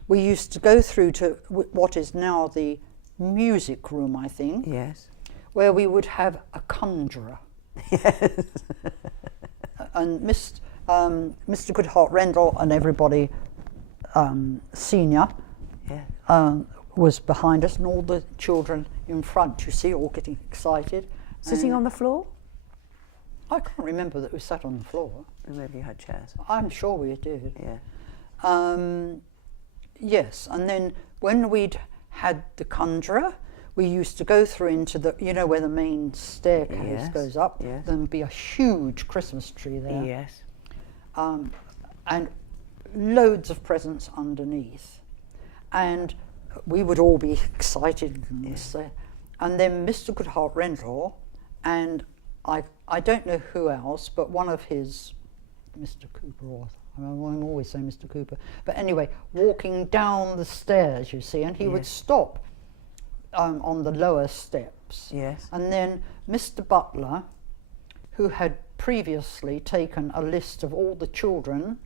we used to go through to what is now the music room, I think, Yes. where we would have a conjurer. Yes. And Mr. Goodhart Rendell and everybody senior Yeah. was behind us, and all the children in front, you see, all getting excited. Sitting And on the floor? I can't remember that we sat on the floor. Or maybe you had chairs. I'm sure we did. Yeah. Yes, and then when we'd had the conjurer, we used to go through into the, you know, where the main staircase Yes, goes up. yes. There'd be a huge Christmas tree there. Yes. And loads of presents underneath. And we would all be excited and say, and then Mr. Goodhart Rendell and I don't know who else, but one of his, Mr. Cooper, or I'm always saying Mr. Cooper, but anyway, walking down the stairs, you see, and he would stop on the lower steps. Yes. And then Mr. Butler, who had previously taken a list of all the children,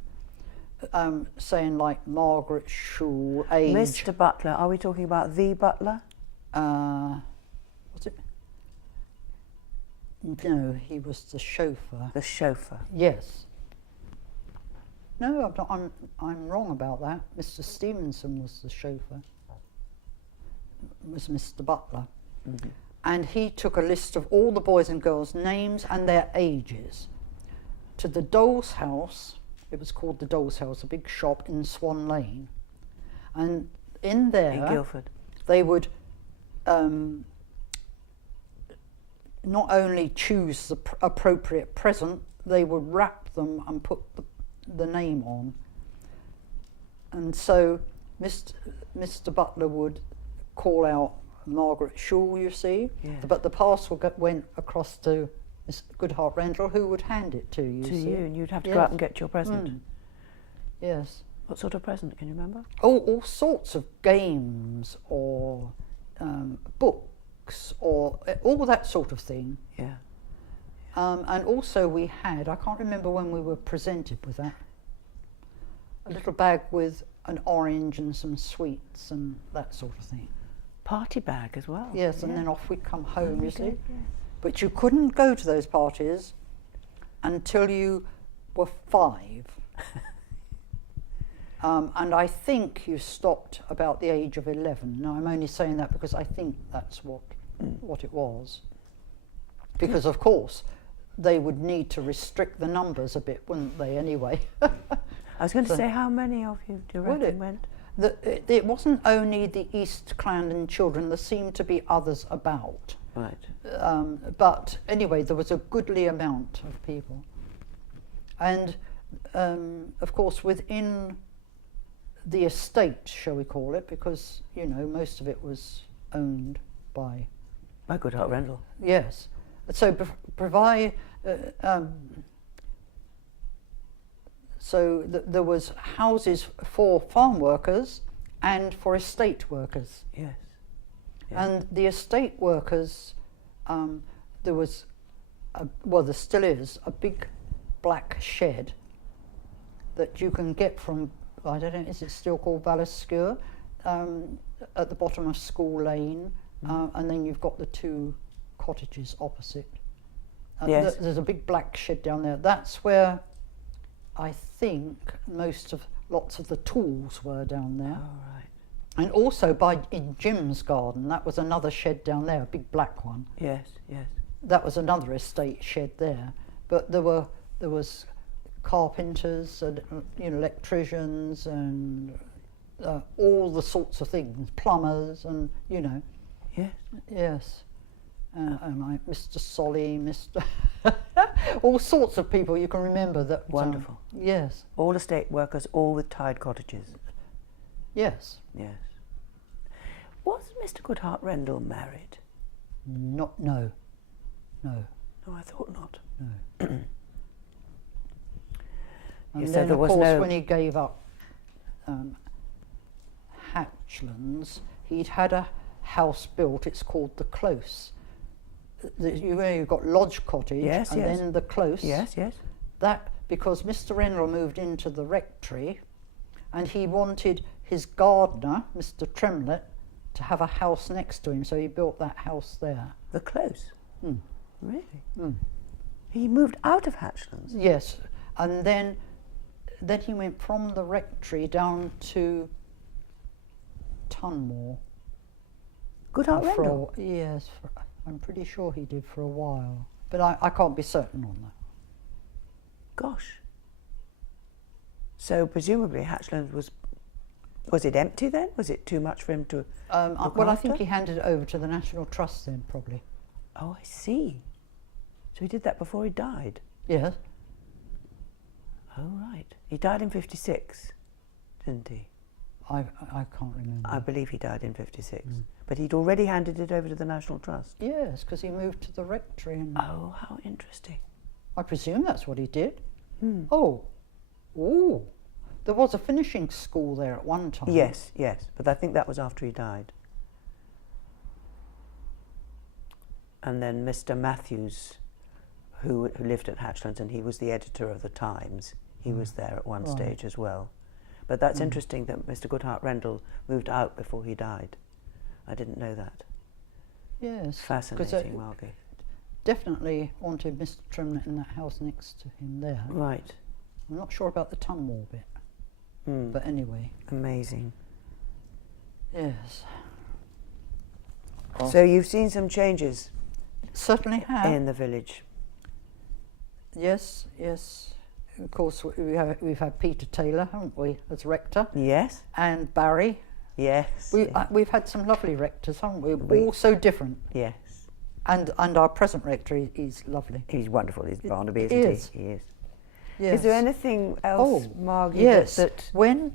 saying like Margaret Shuell, age. Mr. Butler, are we talking about the Butler? Was it? No, he was the chauffeur. The chauffeur. Yes. No, I'm not. I'm wrong about that. Mr. Stevenson was the chauffeur. It was Mr. Butler, and he took a list of all the boys and girls' names and their ages to the Doll's House. It was called the Doll's House, a big shop in Swan Lane, and in there, In Guildford. they would not only choose the appropriate present, they would wrap them and put the name on. And so Mr. Butler would call out Margaret Shuell, you see, but the parcel went across to Miss Goodhart Rendell, who would hand it to you. To see? you, and you'd have to go out and get your present. Yes. What sort of present, can you remember? Oh, all sorts of games or books or all that sort of thing. Yeah. And also we had, I can't remember when we were presented with that, a little bag with an orange and some sweets and that sort of thing. Party bag as well. Yes, and then off we'd come home, you see. Good, yeah. But you couldn't go to those parties until you were 5. And I think you stopped about the age of 11. Now, I'm only saying that because I think that's what it was. Because, of course, they would need to restrict the numbers a bit, wouldn't they, anyway? I was going to say, how many of you do you reckon went? It wasn't only the East Clarendon children, there seemed to be others about. Right. But anyway, there was a goodly amount of people. And, of course, within the estate, shall we call it, because, you know, most of it was owned by... By Goodhart Rendell. Yes. So provide... So there was houses for farm workers and for estate workers. Yes. And the estate workers, there was, there still is, a big black shed that you can get from, I don't know, is it still called Valescure, at the bottom of School Lane, and then you've got the 2 cottages opposite. Yes. There's a big black shed down there. That's where I think lots of the tools were down there. Oh, right. And also in Jim's garden, that was another shed down there, a big black one. Yes, yes. That was another estate shed there. But there was carpenters and electricians and all the sorts of things, plumbers and Yes. Yes. And Mr. Solly, Mr. all sorts of people you can remember that. Wonderful. Yes. All estate workers, all with tied cottages. Yes. Yes. Was Mr. Goodhart Rendell married? No. No, I thought not. No. And You then, said there of was course, no... when he gave up Hatchlands, he'd had a house built. It's called the Close. You've got Lodge Cottage, Yes, and yes. then the Close. Yes, yes. That because Mr. Rendell moved into the rectory, and he wanted his gardener, Mr. Tremlett, to have a house next to him, so he built that house there. The Close? Mm. Really? Mm. He moved out of Hatchlands? Yes, and then he went from the rectory down to Tunmore. Goodhart For Rendell? yes, I'm pretty sure he did for a while, but I can't be certain on that. Gosh. So presumably Hatchlands was it empty then? Was it too much for him to look Well, I after? think he handed it over to the National Trust then, probably. Oh, I see. So he did that before he died? Yes. Oh, right. He died in 56, didn't he? I can't remember. I believe he died in 56. But he'd already handed it over to the National Trust. Yes, because he moved to the rectory, and Oh, how interesting. I presume that's what he did. Hmm. Oh, there was a finishing school there at one time. Yes, yes. But I think that was after he died. And then Mr. Matthews, who lived at Hatchlands, and he was the editor of the Times, he was there at one stage as well. But that's interesting that Mr. Goodhart Rendell moved out before he died. I didn't know that. Yes. Fascinating, Margie. Definitely wanted Mr. Trimlett in that house next to him there. Right. I'm not sure about the Tunwall bit, but anyway. Amazing. Yes. So you've seen some changes Certainly have. in the village. Yes, yes. Of course, we've had Peter Taylor, haven't we, as rector, Yes, and Barry. yes, We've had some lovely rectors, haven't we? All so different. yes. And our present rector is lovely. He's wonderful. He's Barnaby, isn't is. he? He is. Yes. Is there anything else, Margie? Yes. That When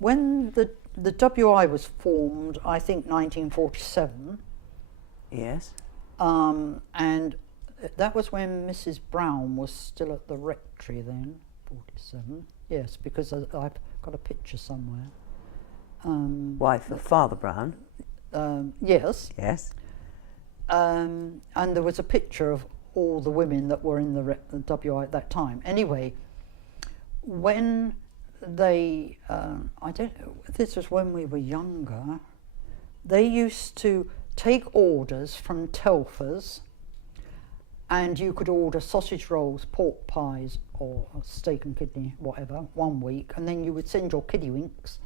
the WI was formed, I think 1947, yes. and that was when Mrs. Brown was still at the rectory then, 47. Yes, because I've got a picture somewhere. Wife of Father Brown. Yes. Yes. And there was a picture of all the women that were in the WI at that time. Anyway, when they, I don't know, this was when we were younger, they used to take orders from Telfers, and you could order sausage rolls, pork pies, or steak and kidney, whatever, 1 week, and then you would send your kiddywinks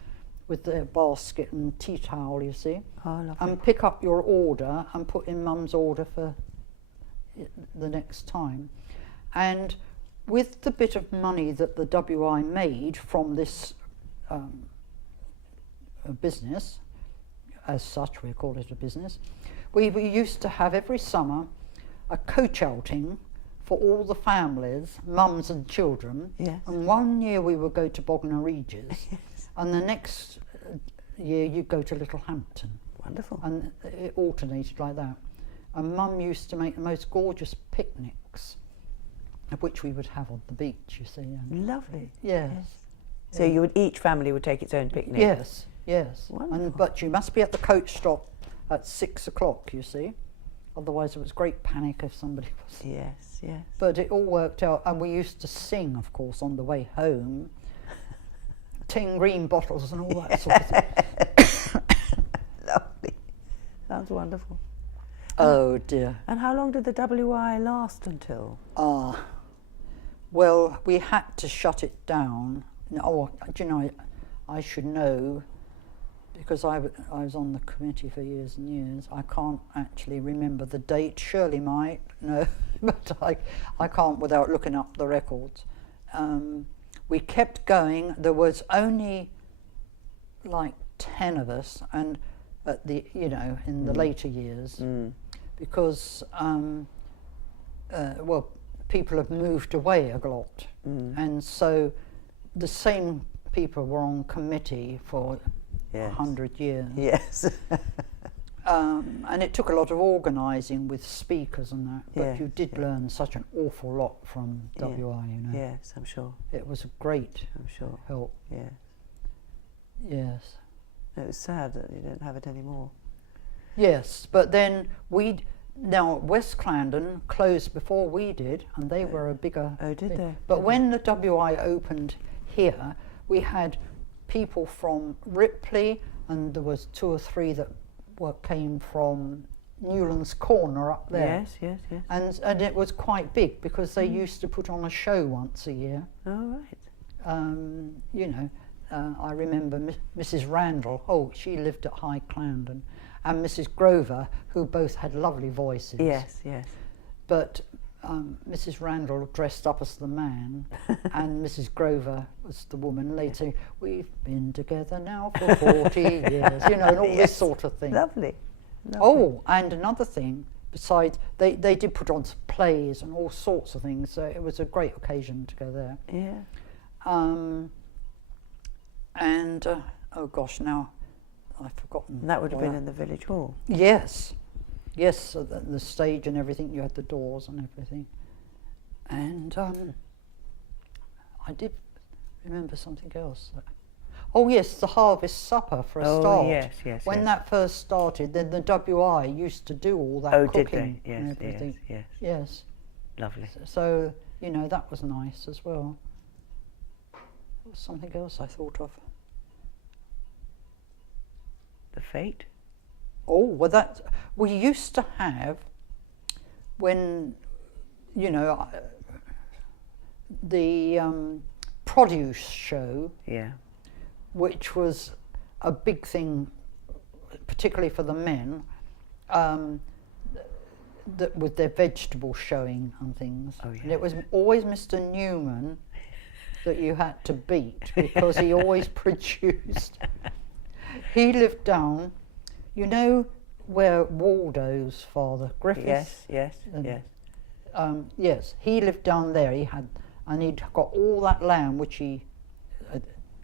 with their basket and tea towel, you see, Oh, lovely. and pick up your order and put in Mum's order for the next time. And with the bit of money that the WI made from this business, as such we call it a business, we used to have every summer a coach outing for all the families, mums and children. Yes. And 1 year we would go to Bognor Regis, Yes. and the next year you'd go to Littlehampton. Wonderful. And it alternated like that. And Mum used to make the most gorgeous picnics, which we would have on the beach, you see. And Lovely. yes. So you would, each family would take its own picnic. Yes, yes. Wonderful. But you must be at the coach stop at 6 o'clock, you see. Otherwise it was great panic if somebody was. Yes, yes. But it all worked out, and we used to sing, of course, on the way home. 10 green bottles and all that sort of thing. Lovely. Sounds wonderful. Oh dear. And how long did the WI last until? Well, we had to shut it down. Oh, do you know, I should know, because I was on the committee for years and years. I can't actually remember the date. Shirley might know, but I can't without looking up the records. We kept going. There was only like 10 of us, and at the in the later years, because well, people have moved away a lot, and so the same people were on committee for Yes. 100 years. Yes. And it took a lot of organising with speakers and that, but Yes, you did learn such an awful lot from WI, you know. Yes, I'm sure. It was a great I'm sure. help, Yeah. yes. It was sad that you don't have it anymore. Yes, but then now West Clarendon closed before we did, and they were a bigger Oh, did thing. they? But Did when the WI opened here, we had people from Ripley, and there was 2 or 3 that came from Newlands Corner up there. Yes, yes, yes. And it was quite big, because they used to put on a show once a year. Oh, right. You know, I remember Mrs. Randall. Oh, she lived at High Clarendon, and Mrs. Grover, who both had lovely voices. Yes, yes. But Mrs. Randall dressed up as the man, and Mrs. Grover was the woman. They'd say, "We've been together now for 40 years," you know, and all this sort of thing. Lovely. Oh, and another thing, besides, they did put on some plays and all sorts of things, so it was a great occasion to go there. Yeah. And, oh gosh, now I've forgotten. And that would have been in the village hall. Yes. Yes, so the stage and everything, you had the doors and everything. And I did remember something else. Oh yes, the harvest supper for a start. Oh yes, yes. When that first started, then the WI used to do all that Oh, cooking did they? and Yes, everything. yes, yes. Yes. Lovely. So, you know, that was nice as well. There was something else I thought of. The fete? Oh, well, that we used to have when, you know, the produce show, Yeah. which was a big thing, particularly for the men, that with their vegetable showing and things. Oh, yeah. And it was always Mr. Newman that you had to beat because he always produced. He lived down, you know, where Waldo's father, Griffiths. Yes, yes, yes. Yes, he lived down there. And he'd got all that land which he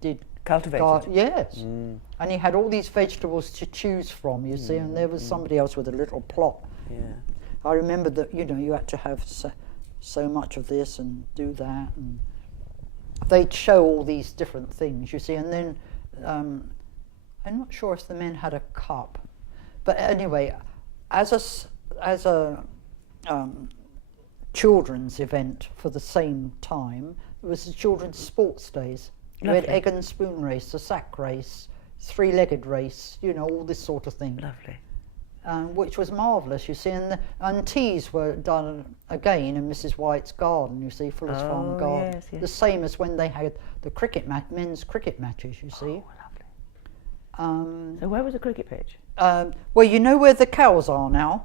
did Cultivated. yes, and he had all these vegetables to choose from. You see, and there was somebody else with a little plot. Yeah. I remember that, you know, you had to have so much of this and do that, and they'd show all these different things. You see, and then I'm not sure if the men had a cup, but anyway, as a children's event for the same time, it was the children's sports days. You had Lovely. egg and spoon race, a sack race, three-legged race, you know, all this sort of thing. Lovely. Which was marvellous, you see, and teas were done again in Mrs. White's garden, you see, Fuller's Farm garden. Yes, yes. The same as when they had the men's cricket matches, you see. Oh, lovely. So where was the cricket pitch? Well, you know where the cows are now?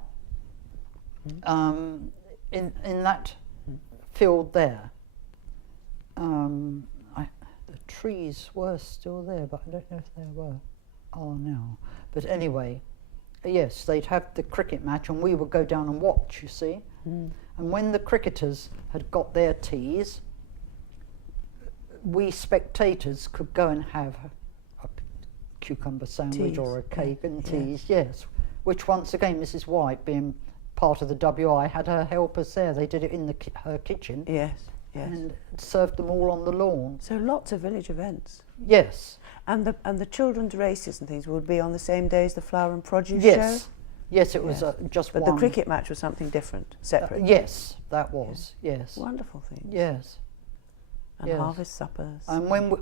In that field there. The trees were still there, but I don't know if they are now. But anyway, yes, they'd have the cricket match and we would go down and watch, you see. And when the cricketers had got their teas, we spectators could go and have a cucumber sandwich Teas, or a cake and yes. teas, yes. Which once again, Mrs. White, being part of the WI, had her helpers there. They did it in her kitchen. Yes, yes. And served them all on the lawn. So lots of village events. Yes. And the children's races and things would be on the same day as the flower and produce Yes. show? Yes, it was Yes. just But one. the cricket match was something different, separate. Yes, that was, yes. Wonderful things. Yes. And yes. harvest suppers. And when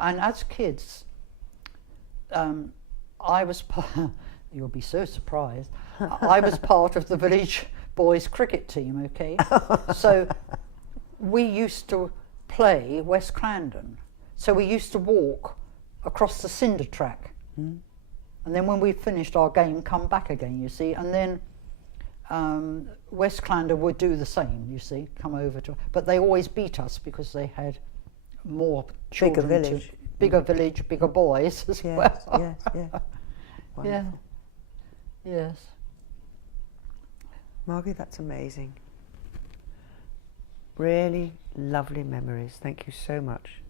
and as kids, I was, you'll be so surprised, I was part of the village boys cricket team, okay? So we used to play West Clarendon. So we used to walk across the cinder track. And then when we finished our game, come back again, you see. And then West Clarendon would do the same, you see, come over to... But they always beat us because they had more children. Bigger village. Bigger village, bigger boys as Yes, well. yes, yes. Yeah. Wonderful. Yes. Margaret, that's amazing. Really lovely memories. Thank you so much.